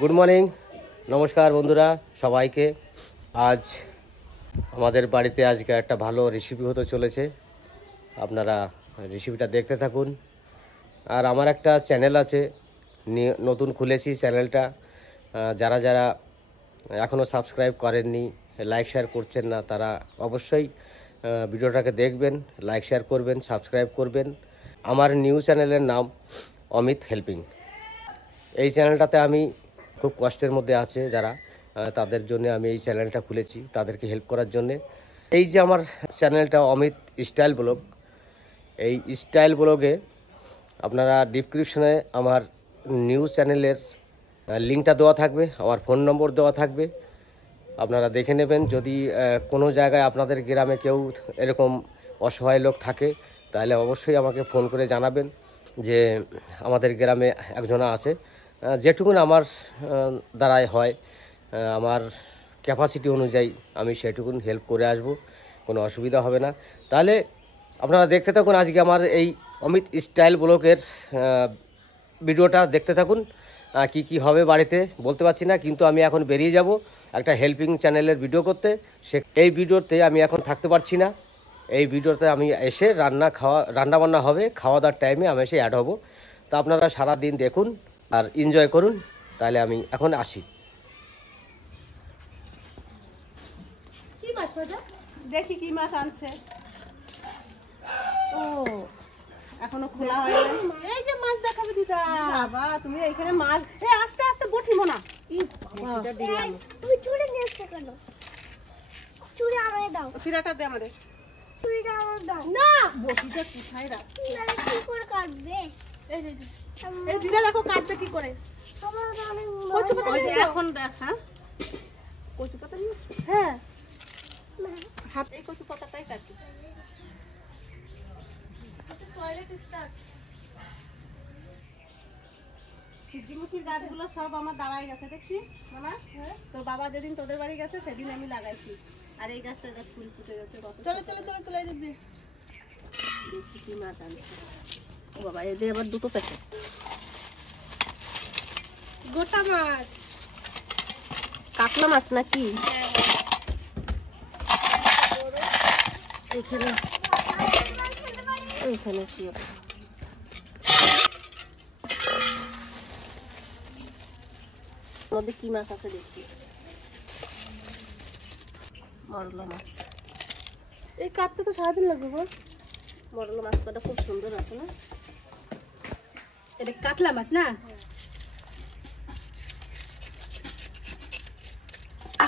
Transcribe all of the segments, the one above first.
Good morning, নমস্কার বন্ধুরা সবাইকে। আজ আমাদের বাড়িতে আজকে একটা ভালো রেসিপি হতে চলেছে, আপনারা রেসিপিটা দেখতে থাকুন। আর আমার একটা চ্যানেল আছে, নতুন খুলেছি চ্যানেলটা। যারা যারা এখনও সাবস্ক্রাইব করেননি, লাইক শেয়ার করছেন না, তারা অবশ্যই ভিডিওটাকে দেখবেন, লাইক শেয়ার করবেন, সাবস্ক্রাইব করবেন। আমার নিউ চ্যানেলের নাম অমিত হেল্পিং। এই চ্যানেলটাতে আমি খুব কষ্টের মধ্যে আছে যারা, তাদের জন্য আমি এই চ্যানেলটা খুলেছি, তাদেরকে হেল্প করার জন্যে। এই যে আমার চ্যানেলটা অমিত স্টাইল ব্লগ, এই স্টাইল ব্লগে আপনারা ডিসক্রিপশনে আমার নিউজ চ্যানেলের লিঙ্কটা দেওয়া থাকবে, আমার ফোন নম্বর দেওয়া থাকবে। আপনারা দেখে নেবেন। যদি কোনো জায়গায় আপনাদের গ্রামে কেউ এরকম অসহায় লোক থাকে, তাহলে অবশ্যই আমাকে ফোন করে জানাবেন যে আমাদের গ্রামে একজনা আছে। যেটুকুন আমার দ্বারাই হয়, আমার ক্যাপাসিটি অনুযায়ী আমি সেটুকুন হেল্প করে আসব, কোনো অসুবিধা হবে না। তাহলে আপনারা দেখতে থাকুন আজকে আমার এই অমিত স্টাইল ব্লগের ভিডিওটা দেখতে থাকুন। কি কি হবে বাড়িতে বলতে পারছি না, কিন্তু আমি এখন বেরিয়ে যাব একটা হেল্পিং চ্যানেলের ভিডিও করতে। এই ভিডিওতে আমি এখন থাকতে পারছি না। এই ভিডিওতে আমি এসে রান্নাবান্না হবে, খাওয়া দাওয়ার টাইমে আমি এসে অ্যাড হব। তা আপনারা সারা দিন দেখুন আর এনজয় করুন। তাহলে আমি এখন আসি। কি মাছ ভাজা? দেখি কি মাছ আনছে। ও এখনো খোলা হয়নি। এই যে মাছ দেখাবে দিদা। বাবা তুমি এইখানে মাছ, এই আস্তে আস্তে বটিব না। কি বটিটা দিলাম। তুমি চুড়ি নিয়ে এসছো কেন? চুড়ি আমায় দাও। চিরাটা দে আমারে। চুড়িটা আমায় দাও। না, বটিটা কোথায় রাখছি? নালে কি করে কাটবে? এই যে এই দিদা দেখো কাটবে কি করে। আমার অনেক কচু পাতা নিয়ে এসো। এখন দেখ, হ্যাঁ কচু পাতা নিয়ে এসো। হ্যাঁ হাত এই কচু পাতাটাই কাটি। Toilet start. সূর্যমুখীর গাছগুলো সব আমার দাঁড়ায় গেছে, দেখছিস মামা? তোর বাবা যেদিন তোদের বাড়ি গেছে সেদিন আমি লাগাইছি। আর এই গাছটা দেখ ফুল ফুটে গেছে। চলে চলে চলে চলে দেখবি। দেখি কি মাছ আনছে। ও বাবা, এদের আবার দুটো প্যাকেট গোটা মাছ। কাতলা মাছ নাকি? এখানে এখানে শুয়ে মধ্যে কি মাছ আছে দেখি। মরলা মাছ। এই কাটতে তো সারাদিন লাগবে গো। মরলা মাছ কটা খুব সুন্দর আছে না? এটা কাতলা মাছ না?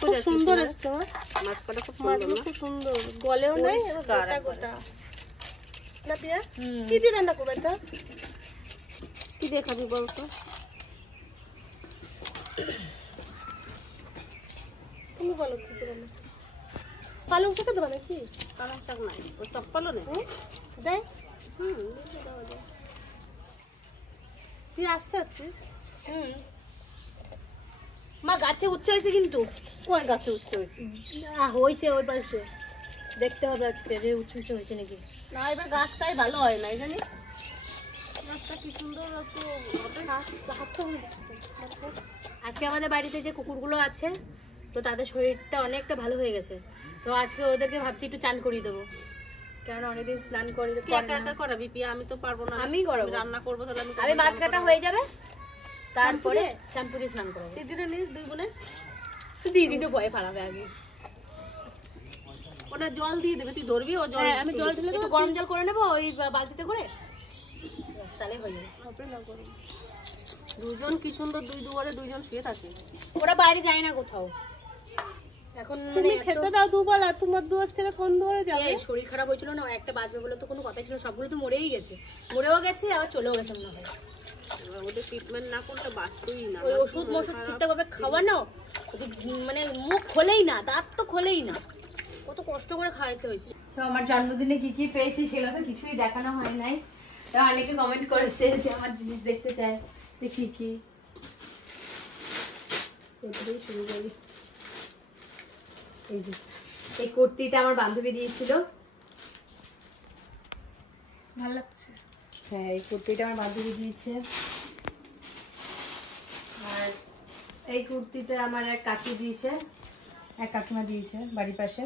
খুব সুন্দর এসছে মাছ কটা, খুব সুন্দর। গলেও নাই, গোটা গোটা না পিয়া। কি দিয়ে রান্না করবে এটা? কি দিয়ে খাবি বলতো? তুমি বলো কি দিয়ে রান্না। পালং শাক দেবা নাকি? পালং শাক নাই, ওই টকপালো নেই দেয়। দেওয়া যায়। তুই আসতে চাচ্ছিস? মা গাছে উচ্ছে হয়েছে, কিন্তু কয় গাছে উঠছে হয়েছে? হয়েছে ওই পাশে। দেখতে হবে আজকে যে উচ্ছে উচ্ছে হয়েছে নাকি। না, এবার গাছটাই ভালো হয় নাই জানিস। গাছটা কি সুন্দর একটু আজকে আমাদের বাড়িতে যে কুকুরগুলো আছে, তো তাদের শরীরটা অনেকটা ভালো হয়ে গেছে। তো আজকে ওদেরকে ভাবছি একটু চান করিয়ে দেবো, কারণ অনেকদিন স্নান করি। একা একা করাবি পিয়া? আমি তো পারবো না। আমি করাবো, রান্না করবো তাহলে আমি মাছ কাটা হয়ে যাবে, তারপরে শ্যাম্পু দিয়ে স্নান করবো। দিদিরে নিস দুই বোনে। দিদি তো ভয়ে পালাবে আগে। ওটা জল দিয়ে দেবে, তুই ধরবি ও জল। আমি জল ঢেলে একটু গরম জল করে নেবো ওই বালতিতে করে, তাহলে হয়ে যাবে। দুজন কি সুন্দর, দুই দুয়ারে দুইজন শুয়ে থাকে। ওরা বাইরে যায় না কোথাও এখন। তুমি খেতে দাও দুবেলা, তোমার দুয়ার ছেড়ে কোন দুয়ারে যাবে? এই শরীর খারাপ হয়েছিল না, একটা বাঁচবে বলে তো কোনো কথাই ছিল। সবগুলো তো মরেই গেছে, মরেও গেছে আবার চলেও গেছে মনে হয়। ওদের ট্রিটমেন্ট না করলে বাঁচতই না। ওই ওষুধ মশুদ ঠিকঠাক ভাবে খাওয়ানো, মানে মুখ খোলেই না, দাঁত তো খোলেই না, কত কষ্ট করে খাওয়াইতে হয়েছে। তো আমার জন্মদিনে কি কি পেয়েছি সেগুলো তো কিছুই দেখানো হয় নাই। তো অনেকে কমেন্ট করেছে যে আমার জিনিস দেখতে চায়, যে কি কি। এটাই শুরু করি। এই যে এই কুর্তিটা আমার বান্ধবী দিয়েছিল, ভালো লাগছে। হ্যাঁ, এই কুর্তিটা আমার বান্ধবী দিয়েছে। আর এই কুর্তিটা আমার এক কাকি দিয়েছে, এক কাকিমা দিয়েছে বাড়ির পাশে।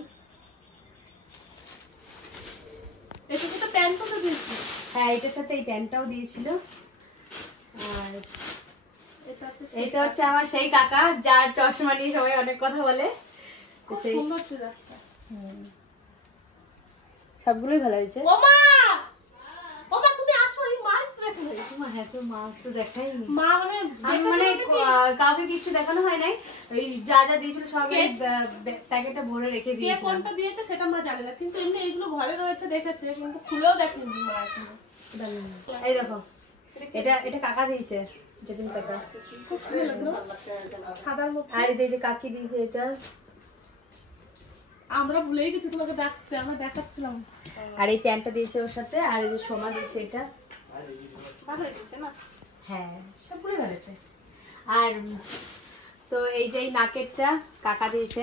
এর সাথে তো প্যান্টও তো দিয়েছি। হ্যাঁ, এটার সাথে এই প্যান্টটাও দিয়েছিল। আর এটা হচ্ছে আমার সেই কাকা যার চশমা নিয়ে সবাই অনেক কথা বলে। খুব সুন্দর চুড়িদারটা। সবগুলোই ভালো হয়েছে। ওমা ওমা তুমি আসো, এই মাছ দেখো। মা, হ্যাঁ তো মা তো দেখাইনি। মা মানে আমি মানে কাউকে কিছু দেখানো হয় নাই, ওই যা যা দিয়েছিল সব প্যাকেটে ভরে রেখে কে দিয়েছিলাম। কোনটা দিয়েছে সেটা মা জানে না, কিন্তু এমনি এগুলো ঘরে রয়েছে দেখেছে, কিন্তু খুলেও দেখেনি মা এখনো। এই দেখো, এটা এটা কাকা দিয়েছে যেদিন কাকা। খুব সুন্দর লাগলো সাদার মধ্যে। আর এই যে কাকি দিয়েছে এটা। আমরা ভুলেই গেছি তোমাকে ডাকতে, আমরা দেখাচ্ছিলাম। আর এই প্যান্টটা দিয়েছে ওর সাথে। আর এই যে সোমা দিয়েছে এটা। ভালো হয়েছে না? হ্যাঁ, সবগুলোই ভালো হয়েছে। আর তো এই যে এই নাকেরটা কাকা দিয়েছে।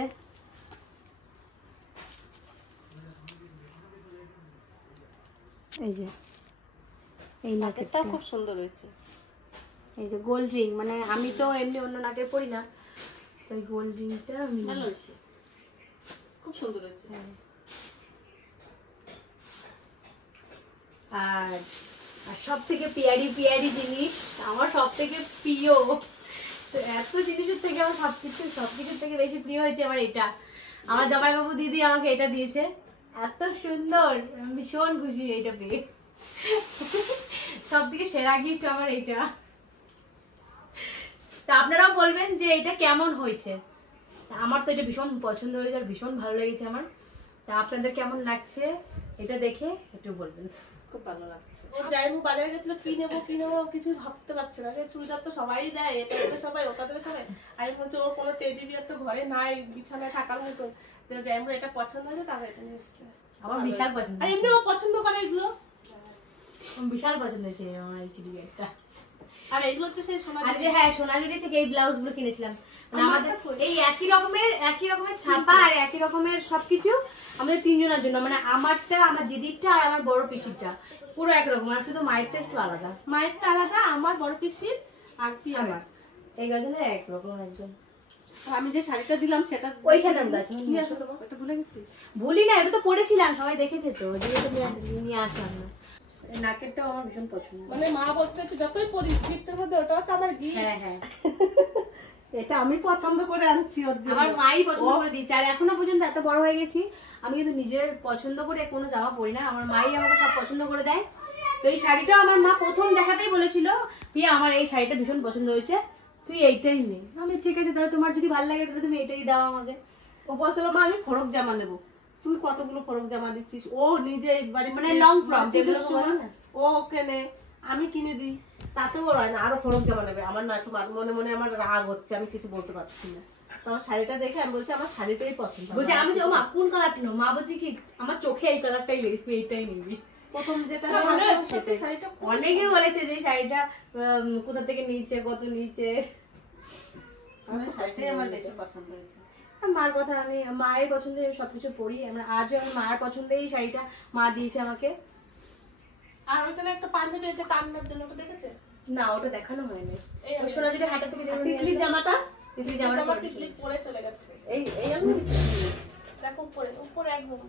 এই যে এই নাকেরটা খুব সুন্দর হয়েছে। এই যে গোল্ড রিং, মানে আমি তো এমনি অন্য নাকের পরি না, তো এই গোল্ড রিংটা আমি ভালো নিয়েছি। হয়েছে, খুব সুন্দর হয়েছে। আর আর সব থেকে পিয়ারি পিয়ারি জিনিস, আমার সব থেকে প্রিয়, তো এত জিনিসের থেকে আমার সবকিছুর থেকে বেশি প্রিয় হয়েছে আমার এটা। আমার জামাইবাবু দিদি আমাকে এটা দিয়েছে, এত সুন্দর, আমি ভীষণ খুশি এইটা পেয়ে। সব থেকে সেরা গিফট আমার এইটা। তা আপনারাও বলবেন যে এটা কেমন হয়েছে। আমার তো এটা ভীষণ পছন্দ হয়েছে আর ভীষণ ভালো লেগেছে আমার। তা আপনাদের কেমন লাগছে এটা দেখে একটু বলবেন। খুব ভালো লাগছে। ওর জামাইবাবু বাজারে গেছিল, কি নেবো কিছু ভাবতে পারছে না। চুড়িদার তো সবাই দেয়, এটা দেবে সবাই, ওটা দেবে সবাই। আমি বলছি ওর কোনো টেডি বিয়ার তো ঘরে নাই বিছানায় থাকার মতো, তো জামাইবাবু এটা পছন্দ হয়েছে, তারপর এটা নিয়ে এসছে। আমার বিশাল পছন্দ আর এমনি ও পছন্দ করে এগুলো, বিশাল পছন্দ হয়েছে আমার এই চুড়িদারটা। আর এগুলো হচ্ছে সেই সোনা। আর যে হ্যাঁ, সোনাঝুরি থেকে এই ব্লাউজ গুলো কিনেছিলাম, মানে আমাদের এই একই রকমের ছাপা আর একই রকমের সবকিছু আমাদের তিনজনের জন্য, মানে আমারটা, আমার দিদিরটা আর আমার বড় পিসিরটা পুরো একরকম, আর শুধু মায়েরটা একটু আলাদা। মায়েরটা আলাদা, আমার বড় পিসির আর কি আমার এই গজনের একরকম একদম। আমি যে শাড়িটা দিলাম সেটা ওইখানে গাছ নিয়ে আসো, তোমার এটা ভুলে গেছিস? ভুলি না, এটা তো পড়েছিলাম, সবাই দেখেছে তো, যেহেতু নিয়ে আসলাম না। নাকেরটাও আমার ভীষণ পছন্দ। মানে মা বলতে যতই পরিস গিফটের মধ্যে ওটাও তো আমার গিফট। হ্যাঁ হ্যাঁ, এটা আমি পছন্দ করে আনছি ওর জন্য। আমার মাই পছন্দ করে দিয়েছে। আর এখনো পর্যন্ত এত বড় হয়ে গেছি, আমি কিন্তু নিজের পছন্দ করে কোনো জামা পরি না, আমার মাই আমাকে সব পছন্দ করে দেয়। তো এই শাড়িটা আমার মা প্রথম দেখাতেই বলেছিল, পিয়া আমার এই শাড়িটা ভীষণ পছন্দ হয়েছে, তুই এইটাই নে। আমি ঠিক আছে, তাহলে তোমার যদি ভালো লাগে তাহলে তুমি এটাই দাও আমাকে। ও বলছিল মা আমি ফরক জামা নেবো, তুই কতগুলো ফরক জামা দিচ্ছিস। ও নিজে বাড়ি মানে লং ফ্রক যেগুলো ও কেনে, আমি কিনে দিই, তাতেও ওর হয় না, আরো ফরক জামা নেবে। আমার না একটু মনে মনে আমার রাগ হচ্ছে, আমি কিছু বলতে পারছি না। তো আমার শাড়িটা দেখে আমি বলছি আমার শাড়িটাই পছন্দ। বলছে আমি মা কোন কালারটা নেবো, মা বলছি কি আমার চোখে এই কালারটাই লেগেছে, তুই এইটাই নিবি। প্রথম যেটা শাড়িটা অনেকে বলেছে যে শাড়িটা কোথা থেকে নিচে, কত নিচে, শাড়িটাই আমার বেশি পছন্দ হয়েছে। মার কথা, আমি মায়ের পছন্দে সবকিছু পরি, আমরা আজও আমি মায়ের পছন্দে এই শাড়িটা মা দিয়েছে আমাকে। আর ওখানে একটা পাঞ্জাবি আছে কান্নার জন্য, ওটা দেখেছে? না, ওটা দেখানো হয়নি। ওই সোনাঝুরি হাটা থেকে যেগুলো নিয়ে তিতলি জামাটা, তিতলি জামাটা পরে তিতলি পরে চলে গেছে। এই দেখো উপরে উপরে একদম।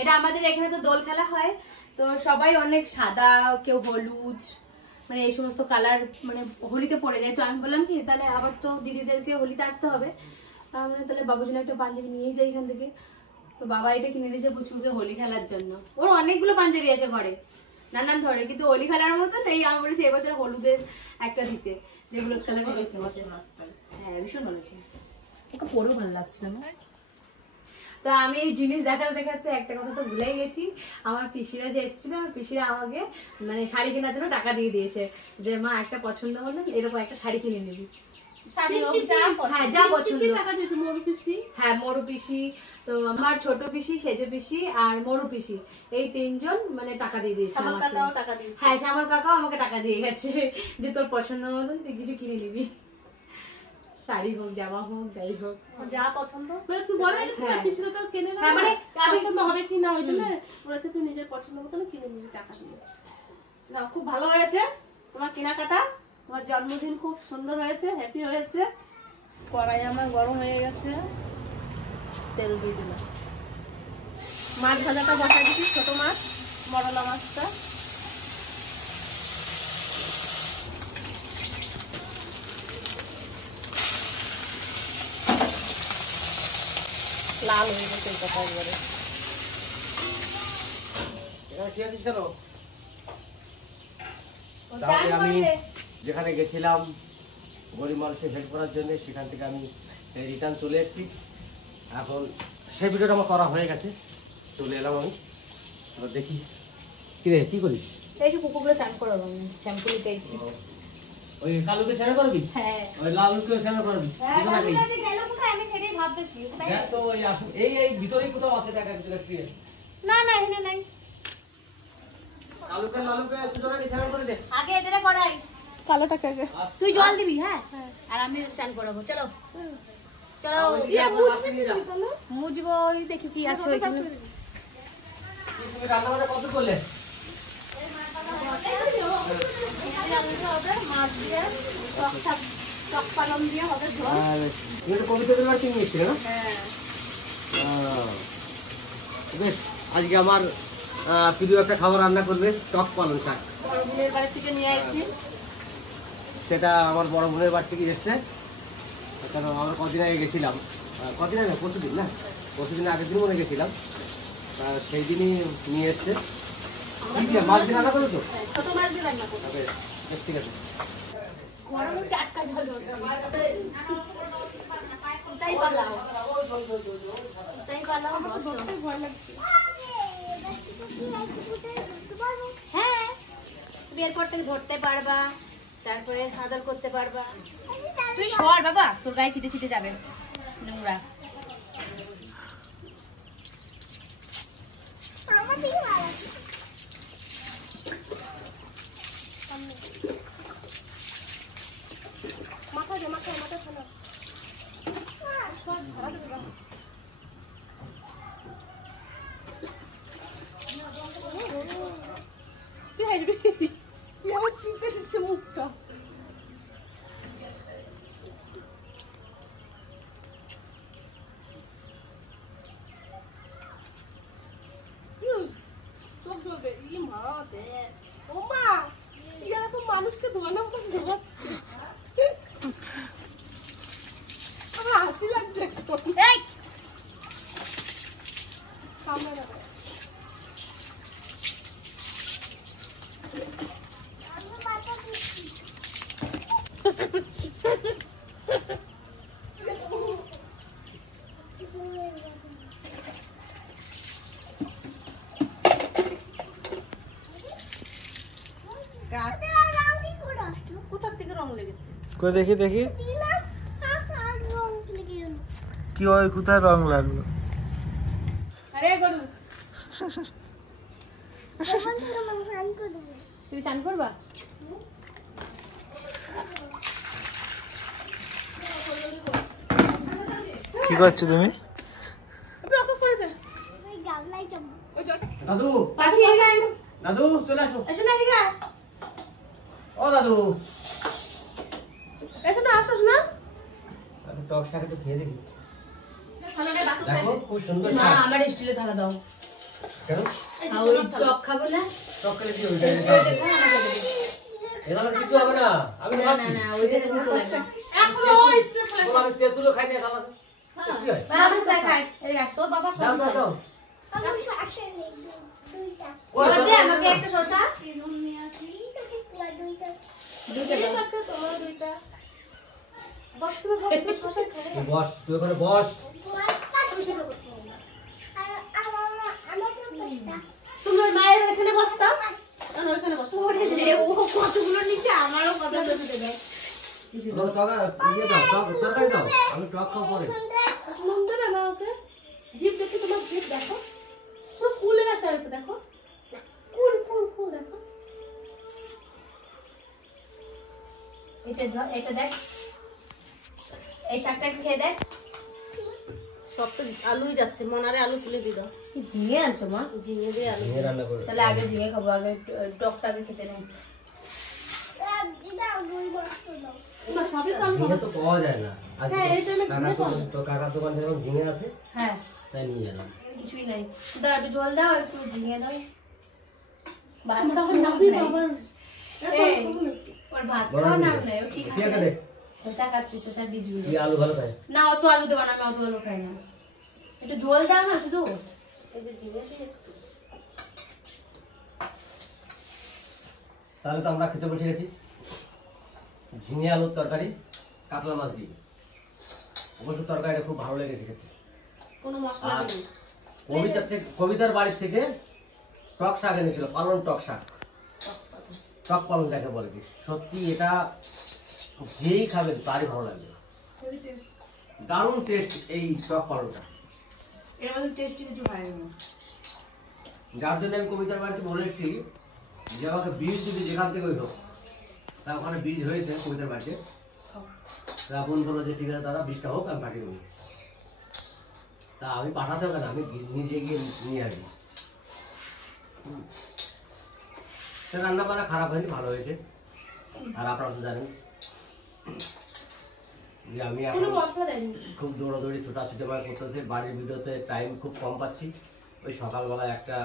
এটা আমাদের এখানে তো দোল খেলা হয়, তো সবাই অনেক সাদা, কেউ হলুদ, মানে এই সমস্ত কালার মানে হোলিতে পড়ে যায়। তো আমি বললাম কি তাহলে আবার তো দিদিদেরকে হোলিতে আসতে হবে, আমরা তাহলে বাবুর জন্য একটা পাঞ্জাবি নিয়ে যাই এখান থেকে। তো বাবা এটা কিনে দিয়েছে পুচকুকে হোলি খেলার জন্য। ওর অনেকগুলো পাঞ্জাবি আছে ঘরে, নানান ধরনের, কিন্তু হোলি খেলার মতন এই আমি বলেছি এবছর হলুদের একটা দিতে, যেগুলো কালার হ্যাঁ ভীষণ ভালো ছিল, ওকে পরেও ভালো লাগছিল না। তো আমি এই জিনিস দেখাতে দেখাতে একটা কথা তো ভুলেই গেছি, আমার পিসিরা যে এসেছিল, আমার পিসিরা আমাকে মানে শাড়ি কেনার জন্য টাকা দিয়ে দিয়েছে, যে মা একটা পছন্দ হলে এরকম একটা শাড়ি কিনে নিবি। হ্যাঁ যা পছন্দ, হ্যাঁ মরু পিসি, তো আমার ছোট পিসি, সেজে পিসি আর মরু পিসি, এই তিনজন মানে টাকা দিয়ে দিয়েছে আমাকে। হ্যাঁ শ্যামল কাকাও আমাকে টাকা দিয়ে গেছে যে তোর পছন্দ মতন তুই কিছু কিনে নিবি, শাড়ি হোক, জামা হোক, যাই হোক, যা পছন্দ। মানে তুই বড় হয়ে গেছিস, পিসিরা তো কিনে না, মানে পছন্দ হবে কি না ওই জন্য বলেছে তুই নিজের পছন্দ মতন কিনে নিবি টাকা দিয়ে। না খুব ভালো হয়েছে, তোমার কেনাকাটা, তোমার জন্মদিন খুব সুন্দর হয়েছে, হ্যাপি হয়েছে। কড়াই আমার গরম হয়ে গেছে, তেল দিয়ে দিলাম। মাছ ভাজাটা বসাই দিচ্ছি, ছোট মাছ, মরলা মাছটা। লাল হয়ে গেছে এটা একবারে। তাহলে আমি যেখানে গেছিলাম গরিব মানুষের হেল্প করার জন্য, সেখান থেকে আমি রিটার্ন চলে এসেছি। এখন সেই ভিডিওটা আমার করা হয়ে গেছে, চলে এলাম আমি। এবার দেখি কি রে, কি করিস? এই যে কুকুরগুলো চান করবো, আমি শ্যাম্পু পেয়েছি। ওই কালুকে সেরা করবি? হ্যাঁ। ওই লালুকে সেরা করবি? আমি সেটাই ভাবতেছি। দেখ তো ওই আসুন, এই ভিতরেই কোথাও আছে, দেখা ভিতরে শুয়ে। না না, এখানে নাই। লালুকে দুটোকে সেরা করে দে। আগে এদের করাই। কালোটাকে আগে তুই জল দিবি, হ্যাঁ, আর আমি চান করাবো। চলো চলো, মুজবো, ওই দেখি কি আছে ওইখানে। তুমি রান্না বান্না কত করলে? মাছ দিয়ে টক পালং দিয়ে হবে ঝোল। তুমি তো কবিতাদের বাড়ি থেকে নিয়েছিলে না? হ্যাঁ, বেশ, আজকে আমার প্রিয় একটা খাবার রান্না করবে, টক পালং শাক। বড় বোনের বাড়ি থেকে নিয়ে আসছি। সেটা আমার বড় বোনের বাড়ি থেকে এসছে। কারণ আমরা কদিন আগে গেছিলাম, কদিন আগে, পরশুদিন না, পরশুদিন আগের দিন মনে গেছিলাম, সেই দিনই নিয়ে এসছে। মাছ দিয়ে রান্না করো তো? ছোট মাছ দিয়ে রান্না করবো। বেশ, ঠিক আছে। গরমে টাটকা ঝোল হচ্ছে। তাই পালাও, তাই পালাও। ভয় লাগছে। হ্যাঁ, বিয়ের পর থেকে ধরতে পারবা, তারপরে আদর করতে পারবা। তুই সর বাবা, তোর গায়ে ছিটে ছিটে যাবে নোংরা। মাথা দে, মাথা ফেলো। কি হয়েছে? কি আমার চিনতে দিচ্ছে মুখটা। চোখ জ্বলবে। ই মা, দেখ। ও মা, এরা তো মানুষকে ধোয়ানো মতো ধোয়াচ্ছে। আমার হাসি লাগছে এখন। এই সামনে না। কোথার থেকে রং লেগেছে? কই দেখি দেখি কি হয়, কোথায় রং লাগলো? আরে গরু, তুমি চান করবা? কি করছো তুমি? দাদু, পাঠিয়ে দেন। দাদু চলে আসো। এসো না এদিকে। ও দাদু, এসো না, আসো না। টক শাক একটু খেয়ে দেখি। ভালো রে বাতু। দেখো খুব সুন্দর না, শাক। আমার স্টিলে থালা দাও। কেন? আর ওই চপ খাবো না। টক খেলে কি হবে? এখানে কিছু হবে না, আমি না খাচ্ছি। না, ওইটা দেখো তো লাগে। এখনো ওই স্ট্রেট বলো, আমি তেঁতুলও খাই না খালা। কি হয়? বাবা দেখাই। এই দেখ, তোর বাবা দাও দাও দাও। ও, বাবা দে আমাকে একটা শসা। দুইটা ঠিক দাও। আছে, তোমার দুইটা। বস, তুমি বস, তুমি শশা খাও। তুই বস, তুই ওখানে বস। তুমি ওই মায়ের ওখানে বসতাম, আর ওইখানে বসো। ওরে রে, ও কতগুলো নিচে, আমারও কত দেবে। তোমাকে ইয়ে দাও, তরকারি দাও, আমি টক খাবো পরে। নুন দেবে না ওকে? জিভ দেখে তোমার জিভ দেখো, পুরো কুলে গেছে হয়তো, দেখো কুল দেখো। এটা দেখ, এই শাকটা একটু খেয়ে দেখ। সব তো আলুই যাচ্ছে, মনারে আলু তুলে দিয়ে দাও। কি ঝিঙে আনছো মা? ঝিঙে দিয়ে আলু। নিয়ে রান্না করবে। তাহলে আগে ঝিঙে খাবো, আগে টকটা আগে খেতে নেই। না, সবই তো আমি ঝিঙে তো পাওয়া যায় না আজকে হ্যাঁ, এই টাইমে ঝিঙে পাবো। তো কাকার দোকান থেকে যখন ঝিঙে আছে হ্যাঁ তাই নিয়ে গেলাম। কিছুই নাই, দাও একটু জল দাও, একটু ঝিঙে দাও। ভাত খাওয়ার নাম সবই নাই। বাবার এই, ওর ভাত খাওয়ার নাম নাই, ও ঠিক ঠিক আছে আছে। দে, শসা খাচ্ছে, শসার বীজগুলো। তুই আলু ভালো খাই। না অত আলু দেবো না, আমি অত আলু খাই না। একটু ঝোল দাও না শুধু। এই যে জিরে দিয়ে তাহলে তো আমরা খেতে বসে গেছি ঝিঙে আলুর তরকারি কাতলা মাছ দিয়ে। অবশ্য তরকারিটা খুব ভালো লেগেছে খেতে। কোনো মশলা আর নেই। কবিতার বাড়ি থেকে টক শাক এনেছিল, পালন টক শাক, টক পালন যাকে বলে কি, সত্যি এটা যেই খাবে তারই ভালো লাগবে, দারুণ টেস্ট এই টক পালনটা। এর মধ্যে টেস্টি কিছু হয় না। যার জন্য আমি কবিতার বাড়িতে বলে এসেছি যে আমাকে বীজ যদি যেখান থেকে হোক, তা ওখানে বীজ হয়েছে কবিতার বাড়িতে, তা বোন বললো যে ঠিক আছে দাদা বীজটা হোক আমি পাঠিয়ে দেবো। তা আমি পাঠাতে হবে না, আমি নিজে গিয়ে নিয়ে আসবি। রান্না বান্না খারাপ হয়নি, ভালো হয়েছে। আর আপনারা তো জানেন যে আমি এখন কোনো মশলা দেয়নি। খুব দৌড়াদৌড়ি ছোটাছুটি আমার করতেছে, বাড়ির ভিডিওতে টাইম খুব কম পাচ্ছি। ওই সকালবেলা একটা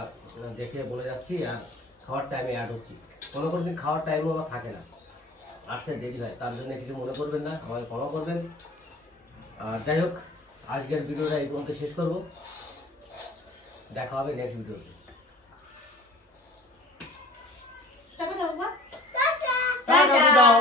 দেখে বলে যাচ্ছি আর খাওয়ার টাইমে অ্যাড হচ্ছি। কোনো কোনো দিন খাওয়ার টাইমও আমার থাকে না, আসতে দেরি হয়, তার জন্য কিছু মনে করবেন না, আমাকে ক্ষমা করবেন। আর যাই হোক, আজকের ভিডিওটা এই পর্যন্ত শেষ করবো, দেখা হবে নেক্সট ভিডিওতে। টাকা দাও বাবা। টাটা। টাটা দাও।